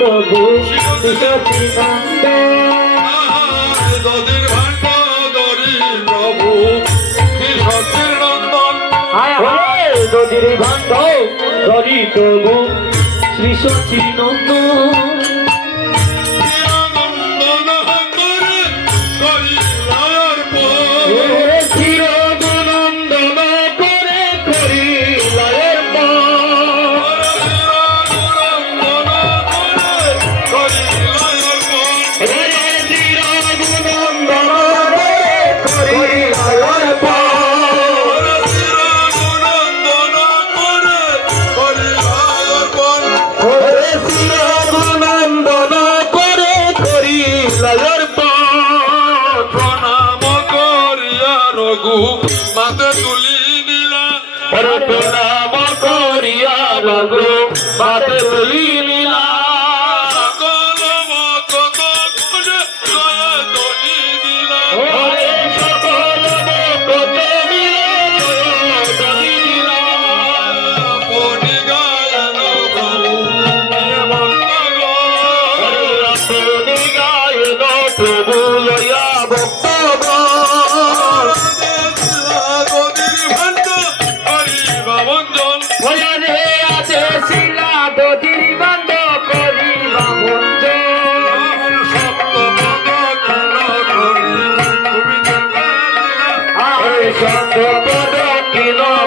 তবু সতী নন্দ দধির ভাণ্ড দরি প্রভু সতীর নন্দন দধির ভাণ্ড দরি তবু শ্রী সতী নন্দন মাতে তুলি নীলা প্রণাম করিয়া রঘু মাতে তুলি নীলা সকল ভক্ত খুঁজে দয়া তুলি দিলা সকল ভক্ত মিলে তুলি দিলা পুনি গায়ন প্রভু পুনি গায়ন প্রভু লয়া ভক্ত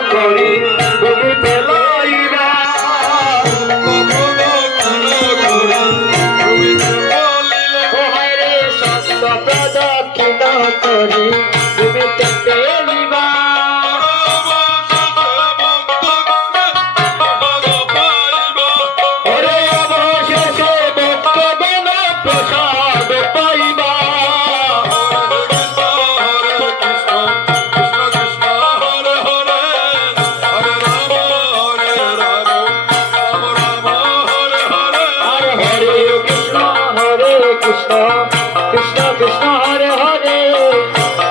করি তুমি পেলাইবা সত্য প্রদক্ষিণ করি তুমি পেলিবা অবশেষে ভক্তগণ প্রসাদ পাইবা Krishna Krishna Krishna Hare Hare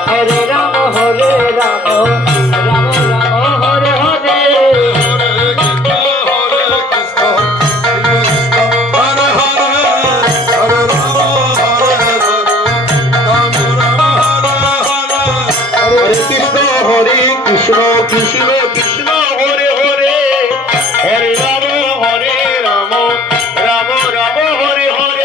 Hare Rama Hare Rama Rama Rama Hare Hare Hare Krishna Krishna Krishna Hare Hare Hare Rama Hare Rama Rama Rama Hare Hare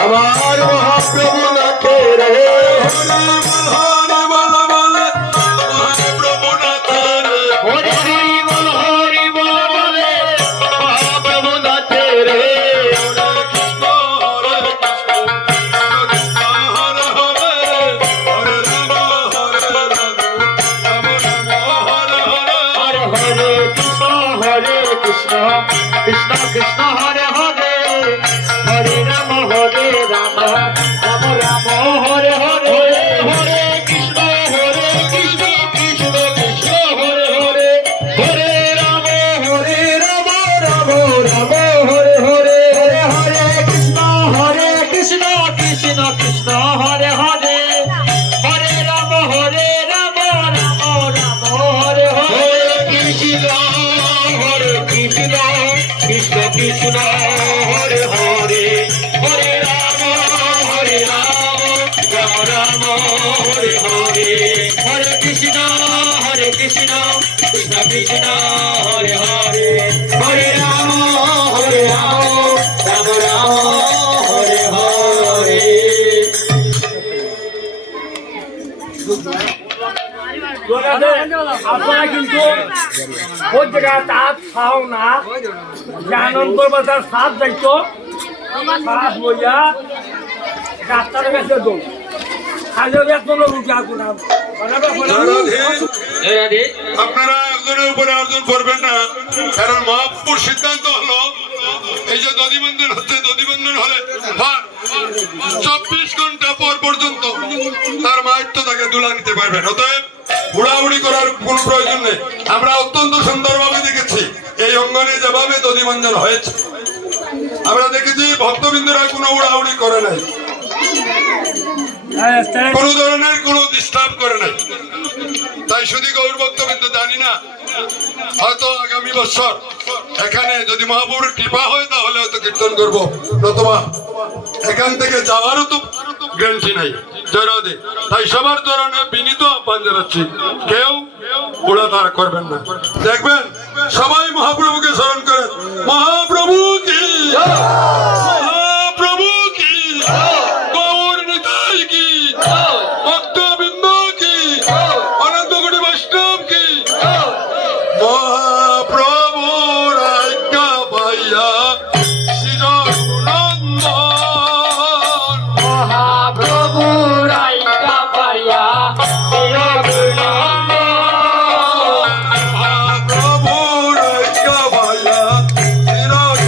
আমার মহাপ্রভু নাচে রে Krishna Krishna Hare Hare Krishna হরে কৃষ্ণ কৃষ্ণ কৃষ্ণ হরে হরে হরে রাম রাম রাম হরে হরে হরে কৃষ্ণ কৃষ্ণ কৃষ্ণ হরে হরে হরে রাম রাম রাম হরে হরে। আপনারা কিন্তু ওই জায়গায় তাঁত খাও না, যে আনন্দ বাজার সাত যাইতো সাত বইয়া রাস্তার কাছে দৌড় খালি এত রুটি আসুন আপনারা একজনের উপরে একজন করবেন না, কারণ মহাপুর সিদ্ধান্ত হলো এই যে দধিবন্ধন হচ্ছে, দধিবন্ধন হলে 24 ঘন্টা পর পর্যন্ত তার মায়ের তো তাকে দুলা নিতে পারবেন। অতএব হুড়াহুড়ি করার কোনো প্রয়োজন নেই। আমরা অত্যন্ত সুন্দরভাবে দেখেছি এই অঙ্গনে যেভাবে দধিবন্ধন হয়েছে, আমরা দেখেছি ভক্তবৃন্দরা কোনো হুড়াহুড়ি করে নাই, কোনো ধরনের কোনো ডিস্টার্ব করে নাই। তাই শুধু গৌর ভক্তবৃন্দ জানি না, হয়তো আগামী বছর এখানে যদি মহাপ্রভুর কৃপা হয় তাহলে হয়তো কীর্তন করবো, নতুবা এখান থেকে যাওয়ারও তো গ্যারান্টি নাই। জয়রাধে। তাই সবার ধরনের বিনীত আহ্বান জানাচ্ছি, কেউ ওরা তারা করবেন না। দেখবেন সবাই মহাপ্রভুকে স্মরণ করেন, মহাপ্রভু কি, মহাপ্রভু কি, গৌর নিতাই কি, ভক্তবৃন্দ কি, অনন্ত কোটি বৈষ্ণব কি। মহাপ্রভুর আজ্ঞা পাইয়া শ্রীজগন্নাথ মহাপ্রভুর আজ্ঞা পাইয়া মহাপ্রভুর আজ্ঞা পাইয়া শ্রীজগন্নাথ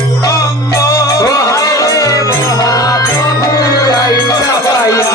মহাপ্রভুর আজ্ঞা পাইয়া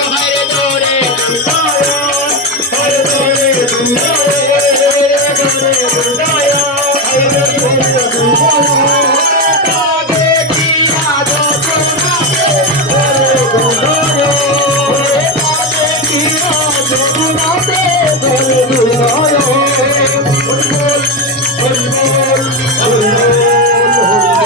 Hare Hare